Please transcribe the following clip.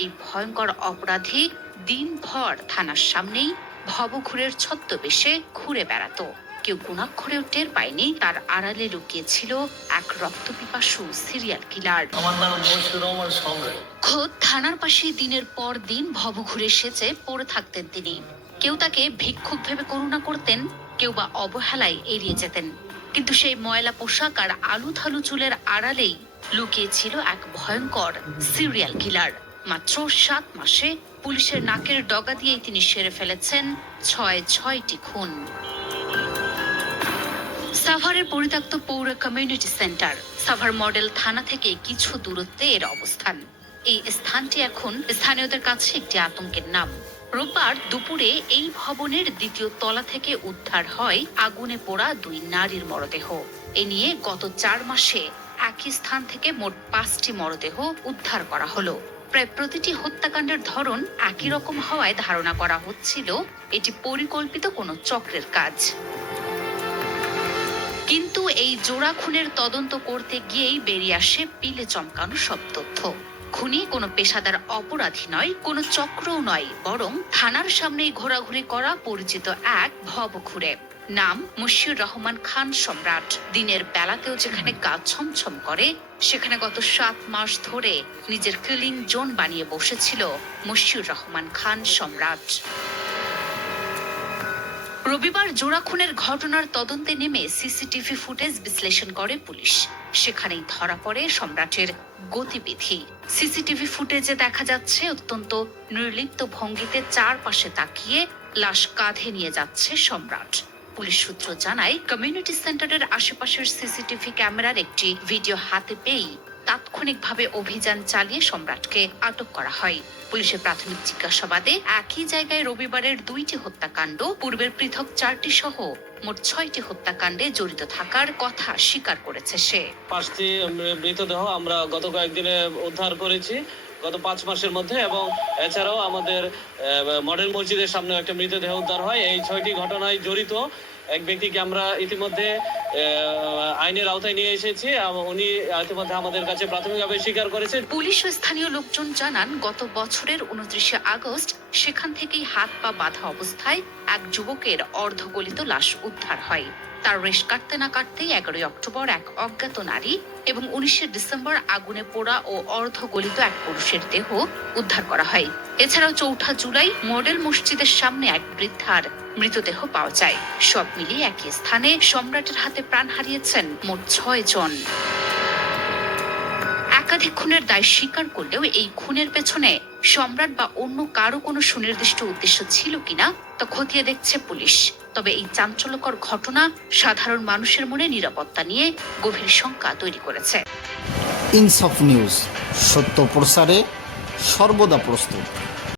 এই ভয়ঙ্কর অপরাধী দিনভর থানার সামনেই ভবঘুরের ছদ্মবেশে ঘুরে বেড়াতো। কেউ গুণাক্ষরেও টের পায়নি তার আড়ালে লুকিয়েছিল এক রক্তপিপাসু সিরিয়াল কিলার। খোদ থানার পাশে দিনের পর দিন ভবঘুরে সেজে পড়ে থাকতেন তিনি। কেউ তাকে ভিক্ষুক ভেবে করুণা করতেন, কেউ বা অবহেলায় এড়িয়ে যেতেন। কিন্তু সেই ময়লা পোশাক আর আলুথালু চুলের আড়ালেই লুকিয়েছিল এক ভয়ঙ্কর সিরিয়াল কিলার। মাত্র 7 মাসে পুলিশের নাকের ডগা দিয়েই তিনি সেরে ফেলেছেন 6টি খুন। সাভারের পরিত্যক্ত পৌর কমিউনিটি সেন্টার সাভার মডেল থানা থেকে কিছু দূরত্বে এর অবস্থান। এই স্থানটি এখন স্থানীয়দের কাছে একটি আতঙ্কের নাম। রোববার দুপুরে এই ভবনের 2য় তলা থেকে উদ্ধার হয় আগুনে পোড়া 2 নারীর মরদেহ। এ নিয়ে গত 4 মাসে একই স্থান থেকে মোট 5টি মরদেহ উদ্ধার করা হলো। প্রায় প্রতিটি হত্যাকাণ্ডের ধরন একই রকম হওয়ায় ধারণা করা হচ্ছিল এটি পরিকল্পিত কোনো চক্রের কাজ। কিন্তু এই জোড়া খুনের তদন্ত করতে গিয়েই বেরিয়ে আসে পিলে চমকানো সব তথ্য। খুনি কোনো পেশাদার অপরাধী নয়, কোনো চক্রও নয়, বরং থানার সামনেই ঘোরাঘুরি করা পরিচিত এক ভবঘুরে। নাম মশিউর রহমান খান সম্রাট। দিনের বেলাতেও যেখানে গা ছমছম করে, সেখানে গত 7 মাস ধরে নিজের কিলিং জোন বানিয়ে বসেছিল মশিউর রহমান খান সম্রাট। রবিবার জোড়া খুনের ঘটনার তদন্তে নেমে সিসিটিভি ফুটেজ বিশ্লেষণ করে পুলিশ। সেখানেই ধরা পড়ে সম্রাটের গতিবিধি। সিসিটিভি ফুটেজে দেখা যাচ্ছে অত্যন্ত নির্লিপ্ত ভঙ্গিতে চারপাশে তাকিয়ে লাশ কাঁধে নিয়ে যাচ্ছে সম্রাট। পুলিশ সূত্র জানায়, কমিউনিটি সেন্টারের আশেপাশের সিসিটিভি ক্যামেরার একটি ভিডিও হাতে পেয়েই তাৎক্ষণিকভাবে অভিযান চালিয়ে সম্রাটকে আটক করা হয়। পুলিশের প্রাথমিক জিজ্ঞাসাবাদে একই জায়গায় রবিবারের 2টি হত্যাকাণ্ড, পূর্বের পৃথক 4টি সহ মোট 6টি হত্যাকাণ্ডে জড়িত থাকার কথা স্বীকার করেছে সে। 5টি মৃতদেহ আমরা গত কয়েকদিনে উদ্ধার করেছি গত 5 মাসের মধ্যে, এবং এছাড়াও আমাদের মডেল মসজিদের সামনে একটা মৃতদেহ উদ্ধার হয়। এই 6টি ঘটনায় জড়িত এক ব্যক্তিকে আমরা ইতিমধ্যে আইনের আওতায় নিয়ে এসেছি। উনি ইতিমধ্যে আমাদের কাছে প্রাথমিকভাবে স্বীকার করেছেন। পুলিশ ও স্থানীয় লোকজন জানান, গত বছরের 29 আগস্ট সেখান থেকেই হাত পা বাঁধা অবস্থায় এক যুবকের অর্ধগলিত লাশ উদ্ধার হয়। তার রেশ কাটতে না কাটতেই 11 অক্টোবর এক অজ্ঞাত নারী এবং 19 ডিসেম্বর আগুনে পোড়া ও অর্ধগলিত এক পুরুষের দেহ উদ্ধার করা হয়। এছাড়াও 4 জুলাই মডেল মসজিদের সামনে এক বৃদ্ধার মৃতদেহ পাওয়া যায়। সব মিলিয়ে একই স্থানে সম্রাটের হাতে প্রাণ হারিয়েছেন মোট 6 জন। একাধিক খুনের দায় স্বীকার করলেও এই খুনের পেছনে সম্রাট বা অন্য কারো কোনো সুনির্দিষ্ট উদ্দেশ্য ছিল কিনা তা খতিয়ে দেখছে পুলিশ। তবে এই চাঞ্চল্যকর ঘটনা সাধারণ মানুষের মনে নিরাপত্তা নিয়ে গভীর শঙ্কা তৈরি করেছে। ইনসাফ নিউজ, সত্য প্রসারে সর্বদা প্রস্তুত।